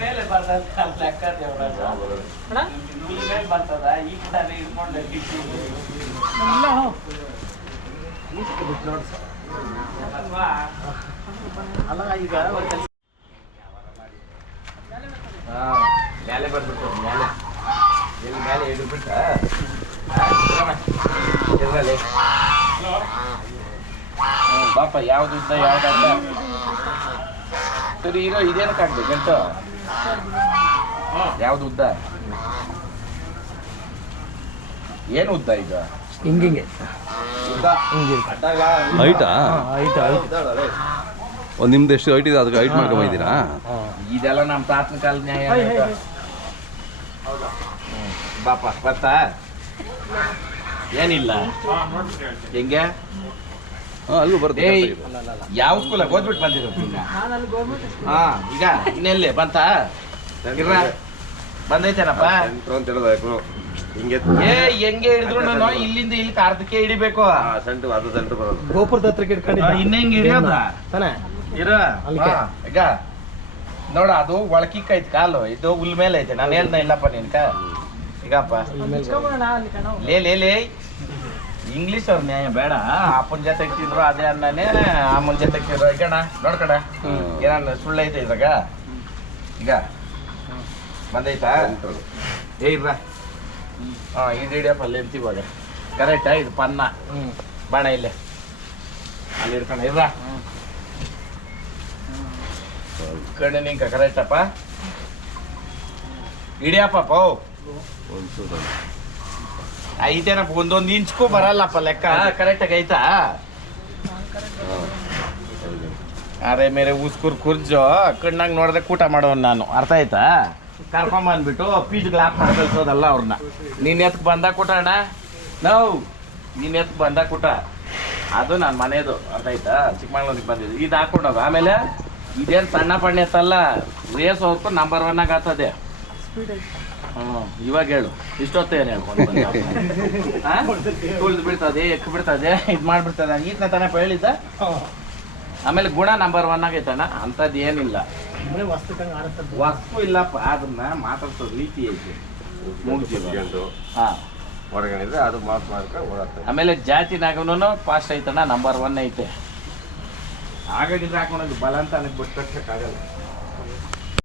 ಮೇಲೆ ಬರ್ತದ ಲೆಕ್ಕ ಬರ್ತದ ಈ ಕಡೆ ಇಟ್ಕೊಂಡು ಅಲ್ಲ ಈಗ ಮೇಲೆ ಬಂದ್ಬಿಟ್ಟು ಮೇಲೆ ಎಲ್ಲಿ ಮೇಲೆ ಹಿಡಿದ್ಬಿಟ್ಟ ಇರಲಿ ಪಾಪ ಯಾವ್ದುದ್ದ ಯಾವ್ದಲ್ಲ ಸರಿ ಈಗ ಇದೇನಕ್ಕೆ ಆಗ್ಬೇಕು ಅಂತ ಯಾವ್ದು ಉದ್ದ ಏನು ಉದ್ದ ಈಗ ಹಿಂಗಿಂಗೆ ಉದ್ದ ಹೈಟಾ ಆಯ್ತು ಒಂದು ನಿಮ್ದು ಎಷ್ಟು ಹೈಟ್ ಇದೆ ಅದಕ್ಕೆ ಹೈಟ್ ಮಾಡ್ಕೊಂಬಂದಿದ್ದೀರಾ? ಇದೆಲ್ಲ ನಮ್ಮ ತಾತನ ಕಾಲದ ನ್ಯಾಯ ಬಾಪ ಬರ್ತಾ ಏನಿಲ್ಲ ಹೆಂಗೆ ಅಲ್ಲೂ ಬರುತ್ತೆ. ಯಾವ ಸ್ಕೂಲಾಗ ಓದ್ಬಿಟ್ಟು ಬಂದಿರೋ ಹಾ ಈಗ ಇನ್ನೆಲ್ಲೇ ಬಂತ ಬಂದೈತೇನಪ್ಪ ಏ ಹೆಂಗೆ ಹಿಡಿದ್ರು ನಾನು ಇಲ್ಲಿಂದ ಇಲ್ಲಿ ಅರ್ಧಕ್ಕೆ ಹಿಡಿಬೇಕು ಗೋಪುರದ ಹತ್ರಕ್ಕೆ ಇಟ್ಕೊಂಡು ಇನ್ನ ಹೆಂಗೆ ಹಿಡಿಯೋದ ತಾನೆ ಇರ ಈಗ ನೋಡ ಅದು ಒಳಕಿಕ್ಕೈತಿ ಕಾಲು ಇದು ಹುಲ್ ಮೇಲೆ ಐತೆ ನಾನು ಹೇಳ್ದ ಇಲ್ಲಪ್ಪ ನಿನ್ಕ ಈಗಪ್ಪ ಲೇ ಇಂಗ್ಲೀಷ್ ಅವ್ರ ನ್ಯಾಯ ಬೇಡ ಅಪ್ಪನ ಜೊತೆ ತಿಂದ್ರು ಅದೇ ಅನ್ನನೇ ಅಮ್ಮನ ಜೊತೆ ತಿಂದ್ರು ಈಗಣ ನೋಡ್ಕಣ ಏನ ಸುಳ್ಳು ಐತೆ ಇದ್ರಾಗ ಈಗ ಬಂದೈತಾ ಏ ಇರ್ರ ಇದು ಹಿಡಿಯಪ್ಪ ಅಲ್ಲಿ ಇರ್ತೀವಾಗ ಕರೆಕ್ಟಾ ಇದು ಪನ್ನ ಬಾಣ ಇಲ್ಲೇ ಅಲ್ಲಿ ಇರ್ಕಣ ಇರ್ರ ಕಣ್ಣು ನಿಂಕ ಕರೆಕ್ಟಪ್ಪ ಹಿಡಿಯಪ್ಪ ಪೋ ಐತೇನಪ್ಪ ಒಂದೊಂದು ಇಂಚ್ಗೂ ಬರಲ್ಲಪ್ಪ ಲೆಕ್ಕ ಕರೆಕ್ಟಾಗಿ ಐತಾ ಅರೆ ಮೇರೆ ಉಸ್ಕೂರ್ ಕುರ್ಜೋ ಕಣ್ಣಾಗ ನೋಡಿದ್ರೆ ಕೂಟ ಮಾಡೋನ್ ನಾನು ಅರ್ಥ ಆಯ್ತಾ ಕರ್ಕೊಂಬಂದ್ಬಿಟ್ಟು ಪೀಜ್ಗೆ ಲಾಕ್ ಮಾಡಿ ಕಳ್ಸೋದಲ್ಲ ಅವ್ರನ್ನ ನೀನ್ ಎತ್ಕ್ ಬಂದ ಕೂಟ ಅಣ್ಣ ನಾವು ನೀನ್ ಎತ್ಕ್ ಬಂದ ಕೂಟ ಅದು ನನ್ನ ಮನೆಯದು ಅರ್ಥ ಆಯ್ತಾ ಚಿಕ್ಕಮಂಗ್ಳೂರಿಗೆ ಬಂದಿದ್ದು ಇದು ಹಾಕೊಂಡೋಗ ಆಮೇಲೆ ಇದೇನು ಸಣ್ಣ ಪಣ್ಣೆ ಎತ್ತಲ್ಲ ರೇಸ್ ಹೋಗ್ತು ನಂಬರ್ 1 ಆಗಿ ಆಗ್ತದೆ ಇವಾಗ ಹೇಳು ಇಷ್ಟೊತ್ತೇನು ಹೇಳ್ಕೊಂಡು ತುಳಿದು ಬಿಡ್ತದೆ ಎಕ್ ಬಿಡ್ತದೆ ಇದು ಮಾಡ್ಬಿಡ್ತದೆ ಈತನ ತನಕ ಹೇಳಿದ್ದ ಆಮೇಲೆ ಗುಣ ನಂಬರ್ 1 ಆಗೈತಣ್ಣ ಅಂಥದ್ದು ಏನಿಲ್ಲ ವಸ್ತು ಇಲ್ಲಪ್ಪ ಅದನ್ನ ಮಾತಾಡ್ಸೋ ರೀತಿ ಐತಿ ಹಾಂ ಹೊರಗಣಿದ್ರೆ ಅದು ಮಾತು ಮಾಡ್ಕೊಂಡು ಆಮೇಲೆ ಜಾತಿನಾಗನು ಫಾಸ್ಟ್ ಐತಣ್ಣ ನಂಬರ್ 1 ಐತೆ ಹಾಗಾಗಿದ್ರೆ ಹಾಕೊಂಡೋದು ಬಲ ಅಂತ ನನಗೆ ಬಿಟ್ಟು ಕಟ್ಟಕ್ಕಾಗಲ್ಲ